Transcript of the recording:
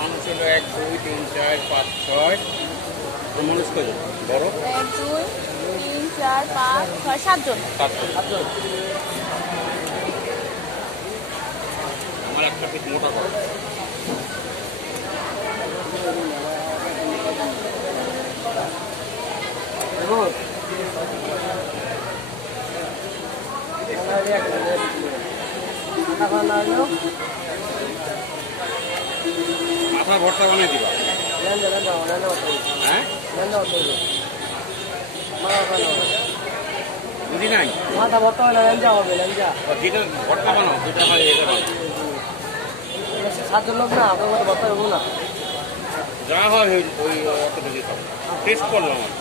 মানুষ হলো 1 2 3 4 5 6 মানুষ কত বড় 1 2 3 4 5 6 7 জন। আমার একটা পিস মোটা করো। মাথা ভর্তা বানিয়ে দিবা। হ্যাঁ বুঝি নাই মাথা ভর্তা হয় না, লেঞ্জা হবে, লেঞ্জা। যেটা ভর্তা বানাও সেটা হয় এটা বানাও। 7 জন লোক না, আপনার মতো ভর্তা হবো না। যা হয় ওই অতটা দিতে হবে। টেস্ট করলাম আমার।